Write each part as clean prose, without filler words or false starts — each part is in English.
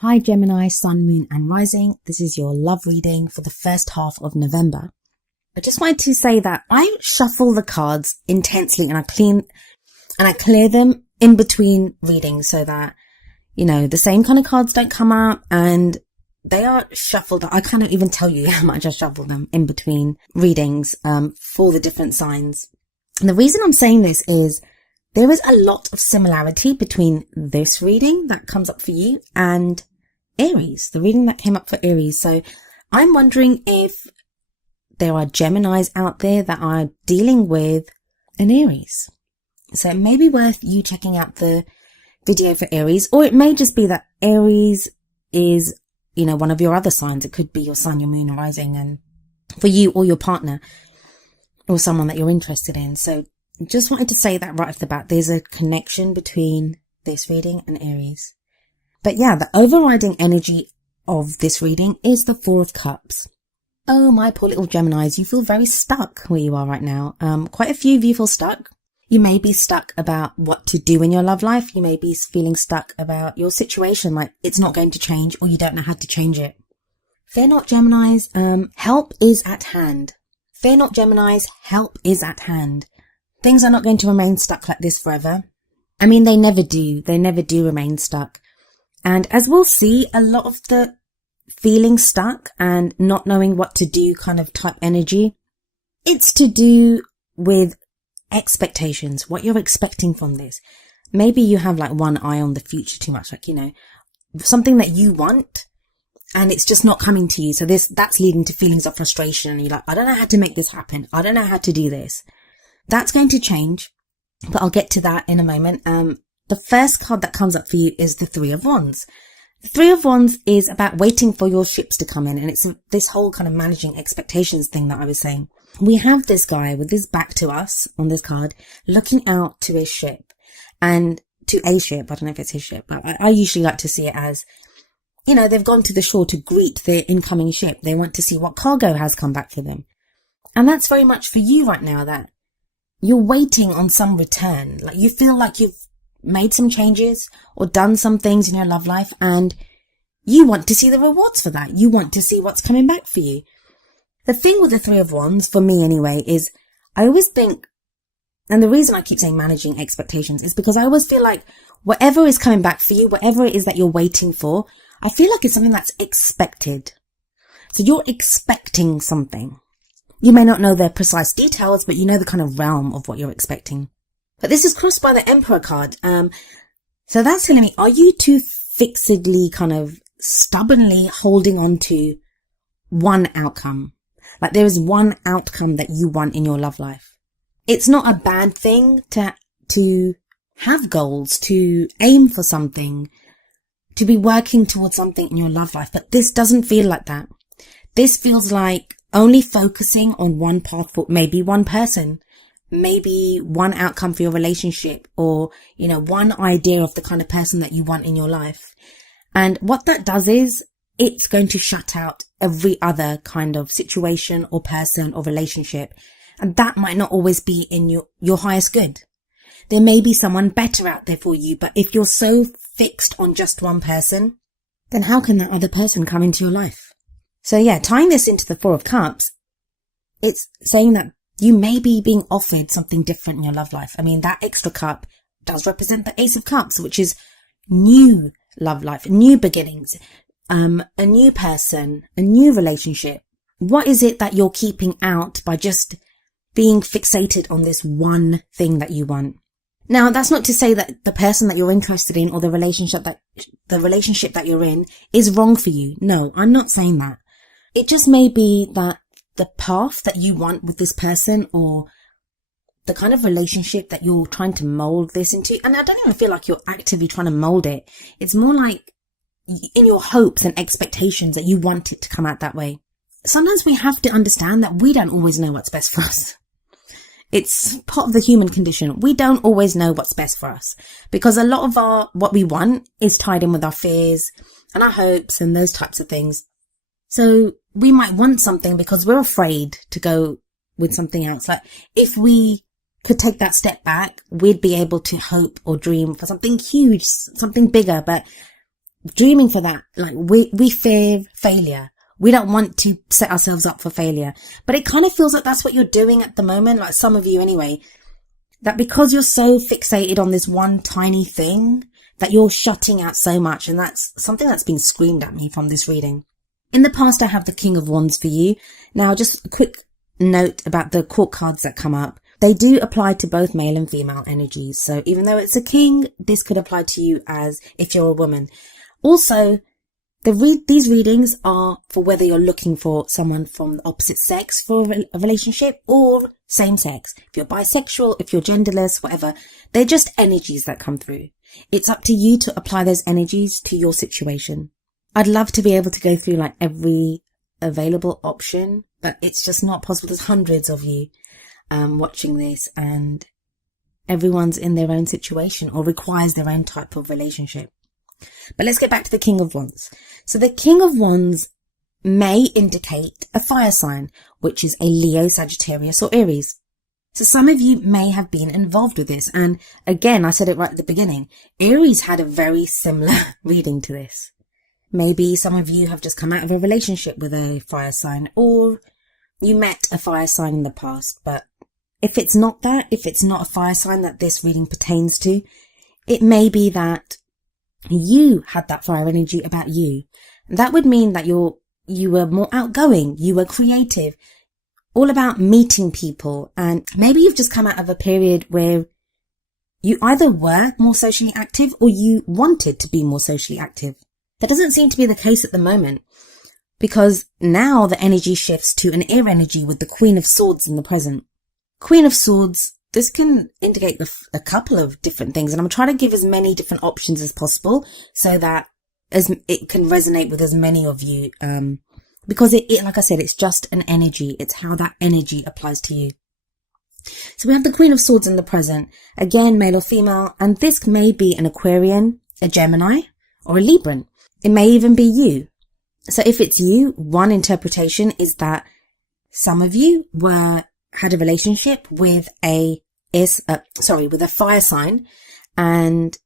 Hi Gemini, Sun, Moon and Rising. This is your love reading for the first half of November. I just wanted to say that I shuffle the cards intensely and I clear them in between readings so that, the same kind of cards don't come up and they are shuffled. I can't even tell you how much I shuffle them in between readings, for the different signs. And the reason I'm saying this is there is a lot of similarity between this reading that comes up for you and Aries, the reading that came up for Aries. So I'm wondering if there are Geminis out there that are dealing with an Aries. So it may be worth you checking out the video for Aries, or it may just be that Aries is, one of your other signs. It could be your sun, your moon, or rising, and for you or your partner or someone that you're interested in. So just wanted to say that right off the bat, there's a connection between this reading and Aries. But yeah, the overriding energy of this reading is the Four of Cups. Oh, my poor little Geminis, you feel very stuck where you are right now. Quite a few of you feel stuck. You may be stuck about what to do in your love life. You may be feeling stuck about your situation, like it's not going to change or you don't know how to change it. Fear not, Geminis, help is at hand. Fear not, Geminis, help is at hand. Things are not going to remain stuck like this forever. I mean, they never do. They never do remain stuck. And as we'll see, a lot of the feeling stuck and not knowing what to do kind of type energy, it's to do with expectations, what you're expecting from this. Maybe you have like one eye on the future too much, like, something that you want and it's just not coming to you. So that's leading to feelings of frustration. And you're like, I don't know how to make this happen. I don't know how to do this. That's going to change, but I'll get to that in a moment. The first card that comes up for you is the Three of Wands. The Three of Wands is about waiting for your ships to come in. And it's this whole kind of managing expectations thing that I was saying. We have this guy with his back to us on this card, looking out to his ship and to a ship. I don't know if it's his ship, but I usually like to see it as, they've gone to the shore to greet their incoming ship. They want to see what cargo has come back for them. And that's very much for you right now, that you're waiting on some return. Like you feel like you've made some changes or done some things in your love life and you want to see the rewards for that. You want to see what's coming back for you. The thing with the Three of Wands, for me anyway, is I always think, and the reason I keep saying managing expectations is because I always feel like whatever is coming back for you, whatever it is that you're waiting for, I feel like it's something that's expected. So you're expecting something. You may not know the precise details, but you know the kind of realm of what you're expecting. But this is crossed by the Emperor card. So that's telling me, are you too fixedly kind of stubbornly holding on to one outcome? Like there is one outcome that you want in your love life. It's not a bad thing to have goals, to aim for something, to be working towards something in your love life. But this doesn't feel like that. This feels like only focusing on one path for maybe one person, maybe one outcome for your relationship, or, one idea of the kind of person that you want in your life. And what that does is it's going to shut out every other kind of situation or person or relationship. And that might not always be in your highest good. There may be someone better out there for you, but if you're so fixed on just one person, then how can that other person come into your life? So yeah, tying this into the Four of Cups, it's saying that you may be being offered something different in your love life. I mean, that extra cup does represent the Ace of Cups, which is new love life, new beginnings, a new person, a new relationship. What is it that you're keeping out by just being fixated on this one thing that you want? Now, that's not to say that the person that you're interested in or the relationship that you're in is wrong for you. No, I'm not saying that. It just may be that the path that you want with this person or the kind of relationship that you're trying to mold this into. And I don't even feel like you're actively trying to mold it. It's more like in your hopes and expectations that you want it to come out that way. Sometimes we have to understand that we don't always know what's best for us. It's part of the human condition. We don't always know what's best for us because a lot of what we want is tied in with our fears and our hopes and those types of things. So we might want something because we're afraid to go with something else. Like if we could take that step back, we'd be able to hope or dream for something huge, something bigger. But dreaming for that. Like we fear failure. We don't want to set ourselves up for failure. But it kind of feels like that's what you're doing at the moment. Like some of you anyway, that because you're so fixated on this one tiny thing that you're shutting out so much. And that's something that's been screamed at me from this reading. In the past, I have the King of Wands for you. Now, just a quick note about the court cards that come up. They do apply to both male and female energies. So even though it's a king, this could apply to you as if you're a woman. Also, these readings are for whether you're looking for someone from the opposite sex for a relationship or same sex. If you're bisexual, if you're genderless, whatever, they're just energies that come through. It's up to you to apply those energies to your situation. I'd love to be able to go through like every available option, but it's just not possible. There's hundreds of you watching this, and everyone's in their own situation or requires their own type of relationship. But let's get back to the King of Wands. So the King of Wands may indicate a fire sign, which is a Leo, Sagittarius or Aries. So some of you may have been involved with this. And again, I said it right at the beginning, Aries had a very similar reading to this. Maybe some of you have just come out of a relationship with a fire sign, or you met a fire sign in the past. But if it's not that, if it's not a fire sign that this reading pertains to, it may be that you had that fire energy about you. That would mean that you were more outgoing, you were creative, all about meeting people. And maybe you've just come out of a period where you either were more socially active or you wanted to be more socially active. That doesn't seem to be the case at the moment, because now the energy shifts to an air energy with the Queen of Swords in the present. Queen of Swords, this can indicate a couple of different things, and I'm trying to give as many different options as possible so that it can resonate with as many of you, because it, like I said, it's just an energy. It's how that energy applies to you. So we have the Queen of Swords in the present, again, male or female, and this may be an Aquarian, a Gemini, or a Libran. It may even be you. So if it's you, one interpretation is that some of you had a relationship with a fire sign, and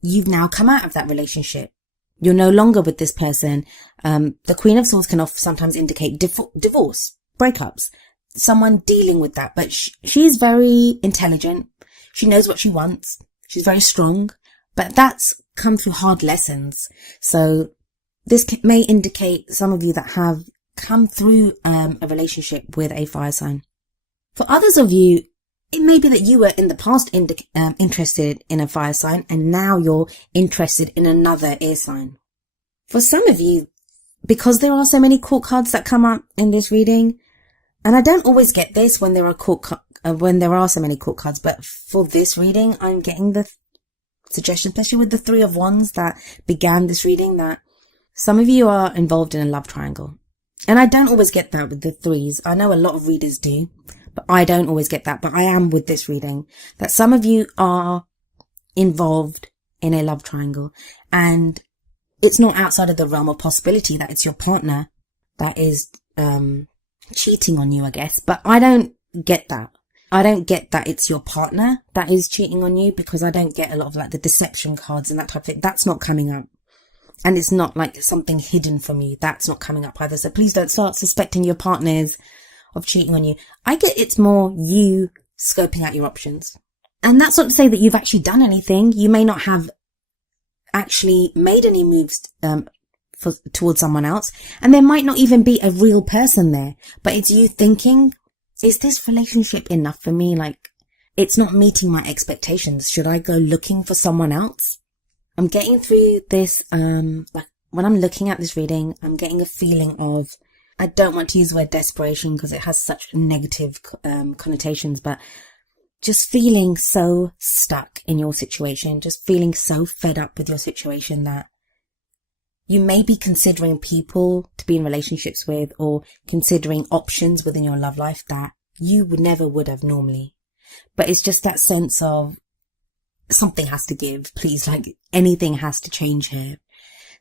you've now come out of that relationship. You're no longer with this person. The Queen of Swords can sometimes indicate divorce, breakups, someone dealing with that. But she's very intelligent. She knows what she wants. She's very strong, but that's come through hard lessons. So this may indicate some of you that have come through a relationship with a fire sign. For others of you, it may be that you were in the past interested in a fire sign, and now you're interested in another air sign. For some of you, because there are so many court cards that come up in this reading, and I don't always get this when there are so many court cards, but for this reading, I'm getting the suggestion, especially with the Three of Wands that began this reading, that some of you are involved in a love triangle. And I don't always get that with the threes. I know a lot of readers do, but I don't always get that. But I am with this reading, that some of you are involved in a love triangle, and it's not outside of the realm of possibility that it's your partner that is cheating on you, I guess. But I don't get that. I don't get that it's your partner that is cheating on you, because I don't get a lot of like the deception cards and that type of thing. That's not coming up. And it's not like something hidden from you. That's not coming up either. So please don't start suspecting your partners of cheating on you. I get it's more you scoping out your options. And that's not to say that you've actually done anything. You may not have actually made any moves towards someone else. And there might not even be a real person there. But it's you thinking, is this relationship enough for me? Like, it's not meeting my expectations. Should I go looking for someone else? I'm getting through this, like when I'm looking at this reading, I'm getting a feeling of, I don't want to use the word desperation because it has such negative connotations, but just feeling so stuck in your situation, just feeling so fed up with your situation that you may be considering people to be in relationships with, or considering options within your love life that you never would have normally. But it's just that sense of something has to give, please, like anything has to change here.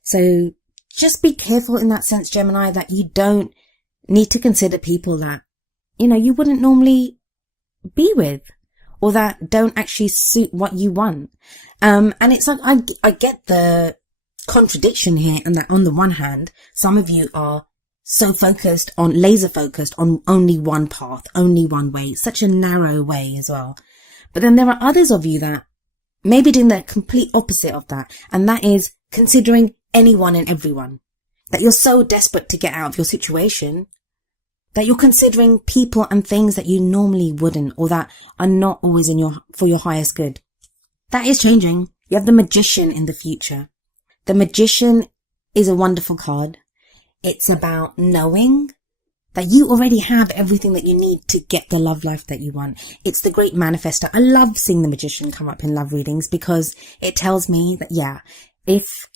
So just be careful in that sense, Gemini, that you don't need to consider people that, you wouldn't normally be with, or that don't actually suit what you want. And it's like, I get the contradiction here, and that on the one hand, some of you are so laser focused on only one path, only one way, such a narrow way as well. But then there are others of you that may be doing the complete opposite of that, and that is considering anyone and everyone. That you're so desperate to get out of your situation that you're considering people and things that you normally wouldn't, or that are not always for your highest good. That is changing. You have the Magician in the future. The Magician is a wonderful card. It's about knowing that you already have everything that you need to get the love life that you want. It's the great manifester. I love seeing the Magician come up in love readings because it tells me that, yeah, if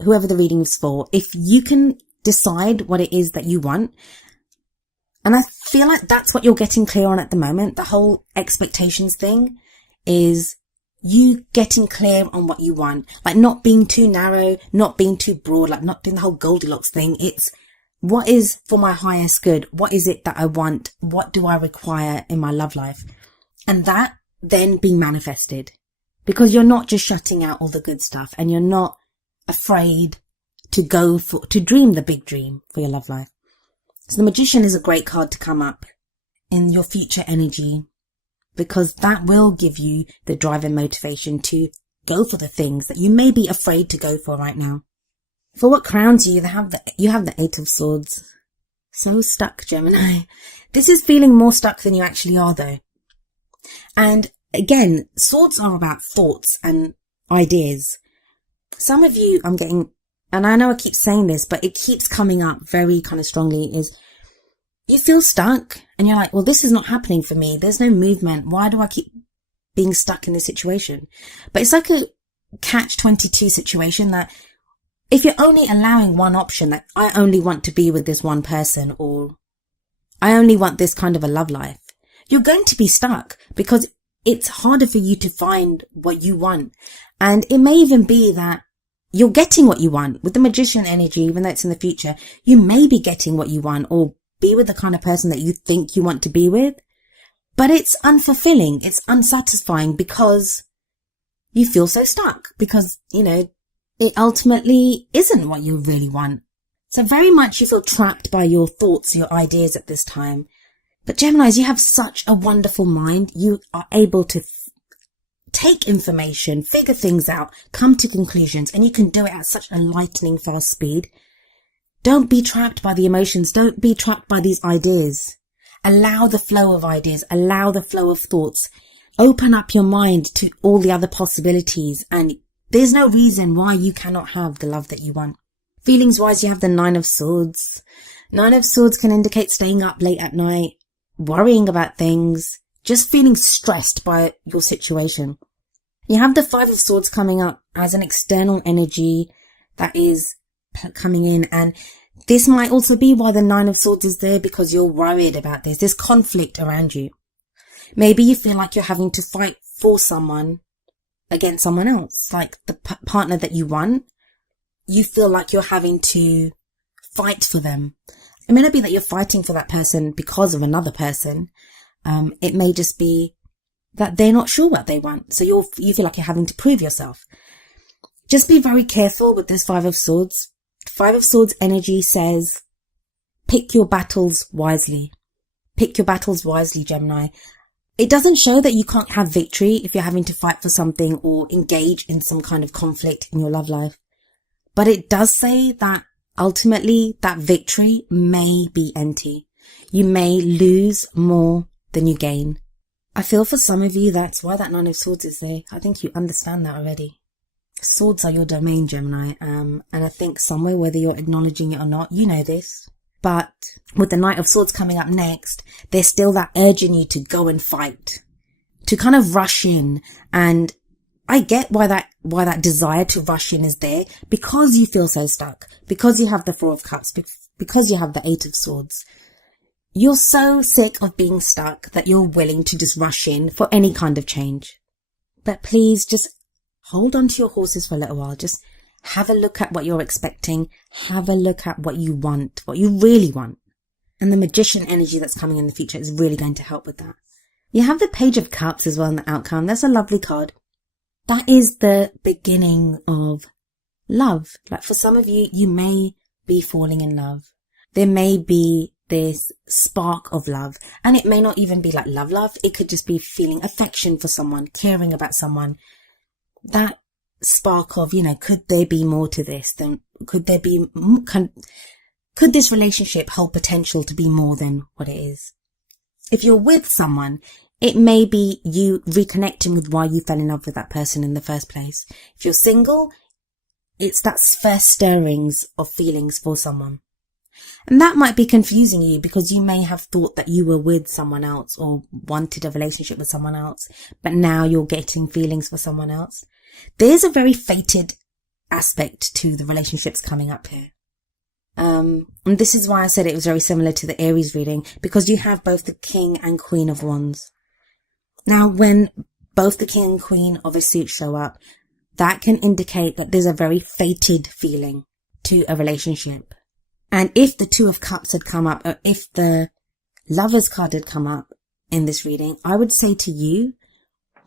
whoever the reading is for, if you can decide what it is that you want, and I feel like that's what you're getting clear on at the moment, the whole expectations thing is you getting clear on what you want, like not being too narrow, not being too broad, like not doing the whole Goldilocks thing. It's what is for my highest good? What is it that I want? What do I require in my love life? And that then being manifested, because you're not just shutting out all the good stuff, and you're not afraid to dream the big dream for your love life. So the Magician is a great card to come up in your future energy, because that will give you the drive and motivation to go for the things that you may be afraid to go for right now. For what crowns you, you have the Eight of Swords. So stuck, Gemini. This is feeling more stuck than you actually are, though. And again, swords are about thoughts and ideas. Some of you, I'm getting, and I know I keep saying this, but it keeps coming up very kind of strongly, is you feel stuck and you're like, well, this is not happening for me. There's no movement. Why do I keep being stuck in this situation? But it's like a catch-22 situation, that if you're only allowing one option, that I only want to be with this one person, or I only want this kind of a love life, you're going to be stuck because it's harder for you to find what you want. And it may even be that you're getting what you want with the Magician energy, even though it's in the future. You may be getting what you want, or be with the kind of person that you think you want to be with, but it's unfulfilling. It's unsatisfying because you feel so stuck, because, you know, it ultimately isn't what you really want. So very much you feel trapped by your thoughts, your ideas at this time. But Geminis, you have such a wonderful mind. You are able to take information, figure things out, come to conclusions, and you can do it at such a lightning fast speed. Don't be trapped by the emotions. Don't be trapped by these ideas. Allow the flow of ideas. Allow the flow of thoughts. Open up your mind to all the other possibilities, and there's no reason why you cannot have the love that you want. Feelings wise, you have the Nine of Swords. Nine of Swords can indicate staying up late at night, worrying about things, just feeling stressed by your situation. You have the Five of Swords coming up as an external energy that is coming in, and this might also be why the Nine of Swords is there, because you're worried about this. There's conflict around you. Maybe you feel like you're having to fight for someone against someone else, like the partner that you want. You feel like you're having to fight for them. It may not be that you're fighting for that person because of another person. It may just be that they're not sure what they want. So you feel like you're having to prove yourself. Just be very careful with this Five of Swords. Five of Swords energy says, pick your battles wisely. Pick your battles wisely, Gemini. It doesn't show that you can't have victory if you're having to fight for something or engage in some kind of conflict in your love life. But it does say that ultimately that victory may be empty. You may lose more than you gain. I feel for some of you that's why that Nine of Swords is there. I think you understand that already. Swords are your domain, Gemini. And I think somewhere, whether you're acknowledging it or not, you know this. But with the Knight of Swords coming up next, there's still that urge in you to go and fight, to kind of rush in. And I get why that desire to rush in is there, because you feel so stuck, because you have the Four of Cups, because you have the Eight of Swords. You're so sick of being stuck that you're willing to just rush in for any kind of change. But please just hold on to your horses for a little while. Just have a look at what you're expecting. Have a look at what you want, what you really want. And the Magician energy that's coming in the future is really going to help with that. You have the Page of Cups as well in the outcome. That's a lovely card. That is the beginning of love. Like for some of you, you may be falling in love. There may be this spark of love, and it may not even be like love. It could just be feeling affection for someone, caring about someone. That spark of, could there be more to this? Could this relationship hold potential to be more than what it is? If you're with someone, it may be you reconnecting with why you fell in love with that person in the first place. If you're single, it's that first stirrings of feelings for someone. And that might be confusing you because you may have thought that you were with someone else or wanted a relationship with someone else, but now you're getting feelings for someone else. There's a very fated aspect to the relationships coming up here. And this is why I said it was very similar to the Aries reading, because you have both the King and Queen of Wands. Now, when both the King and Queen of a suit show up, that can indicate that there's a very fated feeling to a relationship. And if the Two of Cups had come up, or if the Lovers card had come up in this reading, I would say to you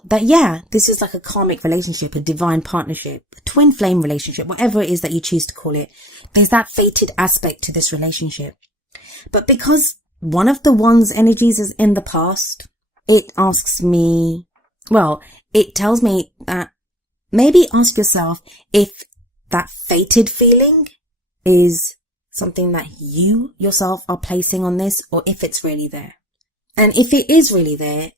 that, yeah, this is like a karmic relationship, a divine partnership, a twin flame relationship, whatever it is that you choose to call it. There's that fated aspect to this relationship. But because one of the Wands energies is in the past, it asks me, it tells me that maybe ask yourself if that fated feeling is something that you yourself are placing on this, or if it's really there. And if it is really there,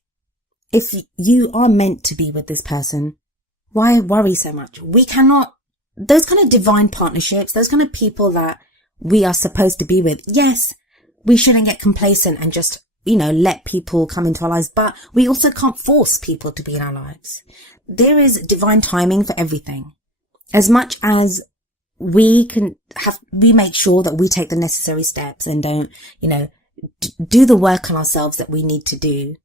if you are meant to be with this person, why worry so much? Those kind of divine partnerships, those kind of people that we are supposed to be with, yes, we shouldn't get complacent and just, let people come into our lives, but we also can't force people to be in our lives. There is divine timing for everything. As much as we make sure that we take the necessary steps and don't, do the work on ourselves that we need to do.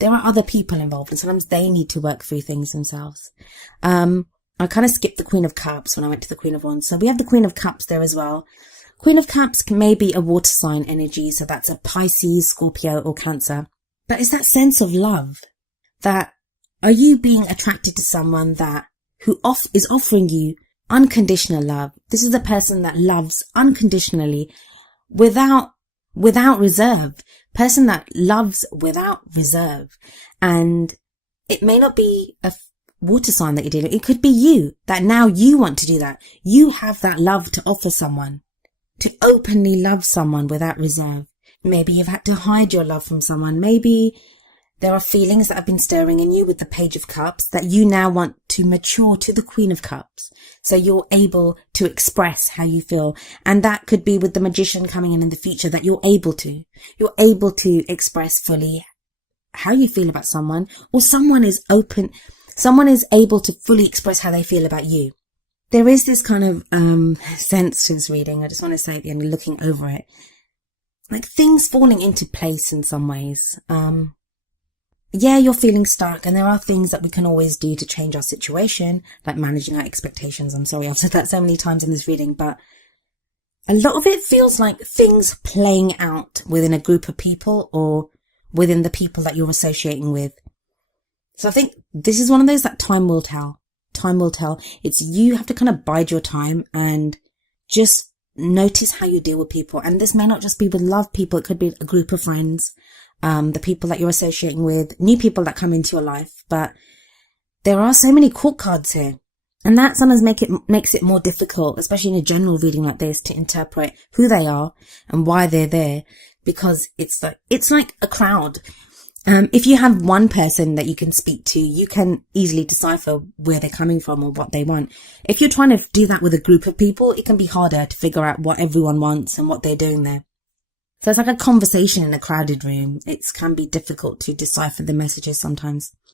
There are other people involved, and sometimes they need to work through things themselves. I kind of skipped the Queen of Cups when I went to the Queen of Wands. So we have the Queen of Cups there as well. Queen of Cups may be a water sign energy. So that's a Pisces, Scorpio, or Cancer. But it's that sense of love. That are you being attracted to someone who is offering you unconditional love? This is a person that loves unconditionally without reserve. Person that loves without reserve. And it may not be a water sign that you're dealing with. It could be you, that now you want to do that. You have that love to offer someone, to openly love someone without reserve. Maybe you've had to hide your love from someone. Maybe there are feelings that have been stirring in you with the Page of Cups that you now want to mature to the Queen of Cups. So you're able to express how you feel. And that could be with the Magician coming in the future, that you're able to express fully how you feel about someone, or someone is able to fully express how they feel about you. There is this kind of sense to this reading. I just want to say at the end, looking over it, like things falling into place in some ways. Yeah, you're feeling stuck, and there are things that we can always do to change our situation, like managing our expectations. I'm sorry, I've said that so many times in this reading, but a lot of it feels like things playing out within a group of people or within the people that you're associating with. So I think this is one of those that time will tell. Time will tell. You have to kind of bide your time and just notice how you deal with people. And this may not just be with love people. It could be a group of friends, the people that you're associating with, new people that come into your life. But there are so many court cards here. And that sometimes makes it more difficult, especially in a general reading like this, to interpret who they are and why they're there. Because it's like a crowd. If you have one person that you can speak to, you can easily decipher where they're coming from or what they want. If you're trying to do that with a group of people, it can be harder to figure out what everyone wants and what they're doing there. So it's like a conversation in a crowded room. It can be difficult to decipher the messages sometimes.